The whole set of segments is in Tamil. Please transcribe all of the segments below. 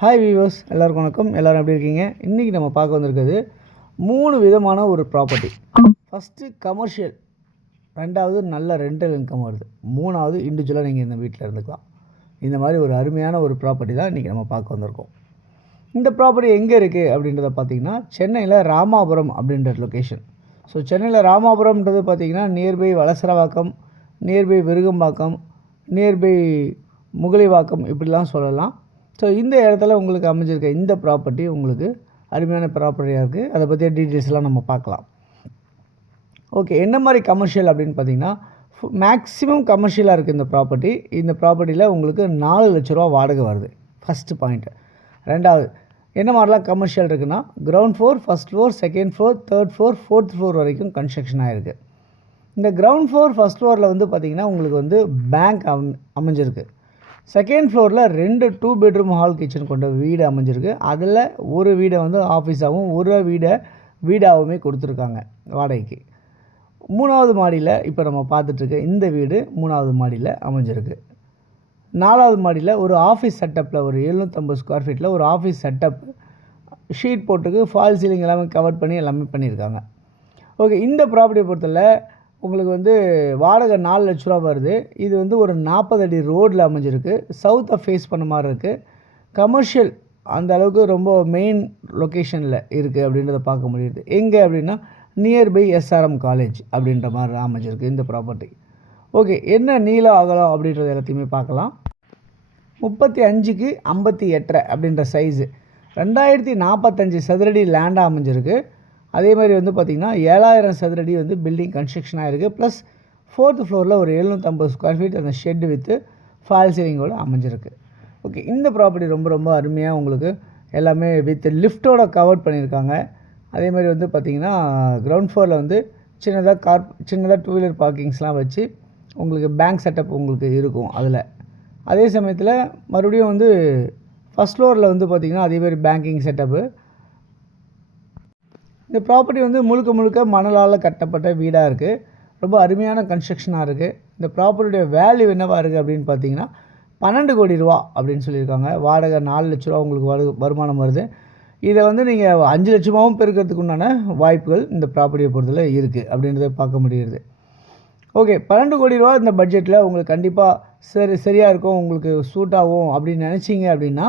ஹாய் வீவர்ஸ், எல்லாருக்கும் வணக்கம். எல்லோரும் எப்படி இருக்கீங்க? இன்றைக்கி நம்ம பார்க்க வந்திருக்கிறது 3 விதமான ஒரு ப்ராப்பர்ட்டி. ஃபஸ்ட்டு கமர்ஷியல், ரெண்டாவது நல்ல ரெண்டல் இன்கம் வருது, மூணாவது இண்டிவிஜுவலாக நீங்கள் இந்த வீட்டில் இருந்துக்கலாம். இந்த மாதிரி ஒரு அருமையான ஒரு ப்ராப்பர்ட்டி தான் இன்றைக்கி நம்ம பார்க்க வந்திருக்கோம். இந்த ப்ராப்பர்ட்டி எங்கே இருக்குது அப்படின்றத பார்த்திங்கன்னா, சென்னையில் ராமாபுரம் அப்படின்ற லொக்கேஷன். ஸோ சென்னையில் ராமாபுரம்ன்றது பார்த்திங்கன்னா nearby Valasaravakkam, nearby Virugambakkam, nearby Mugalivakkam இப்படிலாம் சொல்லலாம். ஸோ இந்த இடத்துல உங்களுக்கு அமைஞ்சிருக்க இந்த ப்ராப்பர்ட்டி உங்களுக்கு அருமையான ப்ராப்பர்ட்டியாக இருக்குது. அதை பற்றிய டீட்டெயில்ஸ்லாம் நம்ம பார்க்கலாம். ஓகே, என்ன மாதிரி கமர்ஷியல் அப்படின்னு பார்த்தீங்கன்னா, மேக்ஸிமம் கமர்ஷியலாக இருக்குது இந்த ப்ராப்பர்ட்டி. இந்த ப்ராப்பர்ட்டியில் உங்களுக்கு 4 லட்ச ரூபா வாடகை வருது. First point. ரெண்டாவது, என்ன மாதிரிலாம் கமர்ஷியல் இருக்குன்னா, ground floor, first floor, second floor, third floor, fourth floor வரைக்கும் கன்ஸ்ட்ரக்ஷன் ஆகிருக்கு. இந்த கிரவுண்ட் ஃப்ளோர், ஃபஸ்ட் ஃப்ளோரில் வந்து பார்த்திங்கன்னா உங்களுக்கு வந்து பேங்க் அமைஞ்சிருக்கு. செகண்ட் ஃப்ளோரில் 2 2 பெட்ரூம் ஹால் கிச்சன் கொண்ட வீடு அமைஞ்சிருக்கு. அதில் ஒரு வீடை வந்து ஆஃபீஸாகவும் ஒரு வீடை வீடாகவுமே கொடுத்துருக்காங்க வாடகைக்கு. 3வது மாடியில் இப்போ நம்ம பார்த்துட்ருக்க இந்த வீடு 3வது மாடியில் அமைஞ்சிருக்கு. 4வது மாடியில் ஒரு ஆஃபீஸ் செட்டப்பில் ஒரு 750 ஸ்கொயர் ஃபீட்டில் ஒரு ஆஃபீஸ் செட்டப் ஷீட் போட்டுக்கு ஃபால் சீலிங் எல்லாமே கவர் பண்ணி எல்லாமே பண்ணியிருக்காங்க. ஓகே, இந்த ப்ராப்பர்ட்டியை பொறுத்தவரை உங்களுக்கு வந்து வாடகை 4 லட்ச ரூபா வருது. இது வந்து ஒரு 40 அடி ரோடில் அமைஞ்சிருக்கு. சவுத்தை ஃபேஸ் பண்ண மாதிரி இருக்குது. கமர்ஷியல் அந்த அளவுக்கு ரொம்ப மெயின் லொக்கேஷனில் இருக்குது அப்படின்றத பார்க்க முடியுது. எங்கே அப்படின்னா நியர்பை எஸ்ஆர்எம் காலேஜ் அப்படின்ற மாதிரி அமைஞ்சிருக்கு இந்த ப்ராப்பர்ட்டி. ஓகே, என்ன நீளம் அகலம் அப்படின்றது எல்லாத்தையுமே பார்க்கலாம். 35க்கு 58 அப்படின்ற சைஸு, 2045 சதுரடி லேண்டாக அமைஞ்சிருக்கு. அதே மாதிரி வந்து பார்த்திங்கன்னா 7000 சதுரடி வந்து பில்டிங் கன்ஸ்ட்ரக்ஷன் ஆகிருக்கு. ப்ளஸ் 4th ஃப்ளோரில் ஒரு 750 ஸ்கொயர் ஃபீட் அந்த ஷெட் வித்து ஃபால் சீலிங்கோடு அமைஞ்சிருக்கு. ஓகே, இந்த ப்ராப்பர்ட்டி ரொம்ப ரொம்ப அருமையாக உங்களுக்கு எல்லாமே வித் லிஃப்ட்டோட கவர் பண்ணியிருக்காங்க. அதே மாதிரி வந்து பார்த்திங்கன்னா கிரவுண்ட் ஃப்ளோரில் வந்து சின்னதாக 2 வீலர் பார்க்கிங்ஸ்லாம் வச்சு உங்களுக்கு பேங்க் செட்டப் உங்களுக்கு இருக்கும் அதில். அதே சமயத்தில் மறுபடியும் வந்து ஃபஸ்ட் ஃப்ளோரில் வந்து பார்த்திங்கன்னா அதே மாதிரி பேங்கிங் செட்டப்பு. இந்த ப்ராப்பர்ட்டி வந்து முழுக்க முழுக்க மணலால் கட்டப்பட்ட வீடாக இருக்குது. ரொம்ப அருமையான கன்ஸ்ட்ரக்ஷனாக இருக்குது. இந்த ப்ராப்பர்ட்டியோட வேல்யூ என்னவாக இருக்குது அப்படின்னு பார்த்தீங்கன்னா 12 கோடி ரூபா அப்படின்னு சொல்லியிருக்காங்க. வாடகை 4 லட்ச ரூபா உங்களுக்கு வருமானம் வருது. இதை வந்து நீங்கள் 5 லட்சமாகவும் பெருக்கிறதுக்கு உண்டான வாய்ப்புகள் இந்த ப்ராப்பர்ட்டியை பொறுத்தவரை இருக்குது அப்படின்றத பார்க்க முடியுது. ஓகே, 12 கோடி ரூபா இந்த பட்ஜெட்டில் உங்களுக்கு கண்டிப்பாக சரியாக இருக்கும், உங்களுக்கு சூட் ஆகும் அப்படின்னு நினச்சிங்க அப்படின்னா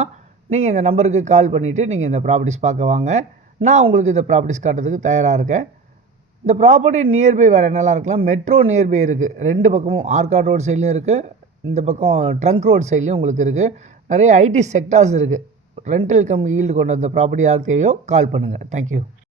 நீங்கள் இந்த நம்பருக்கு கால் பண்ணிவிட்டு நீங்கள் இந்த ப்ராப்பர்ட்டிஸ் பார்க்க வாங்க. நான் உங்களுக்கு இந்த ப்ராப்பர்ட்டிஸ் காட்டுறதுக்கு தயாராக இருக்கேன். இந்த ப்ராப்பர்ட்டி நியர்பை வேறு என்னெல்லாம் இருக்கலாம், மெட்ரோ நியர்பை இருக்குது. 2 பக்கமும் ஆர்காட் ரோடு சைட்லையும் இருக்குது, இந்த பக்கம் ட்ரங்க் ரோடு சைட்லேயும் உங்களுக்கு இருக்குது. நிறைய ஐடி செக்டார்ஸ் இருக்குது. ரெண்டல் கம் ஈல்டு கொண்ட இந்த ப்ராப்பர்ட்டி யாருக்கு தேவையோ கால் பண்ணுங்கள். தேங்க்யூ.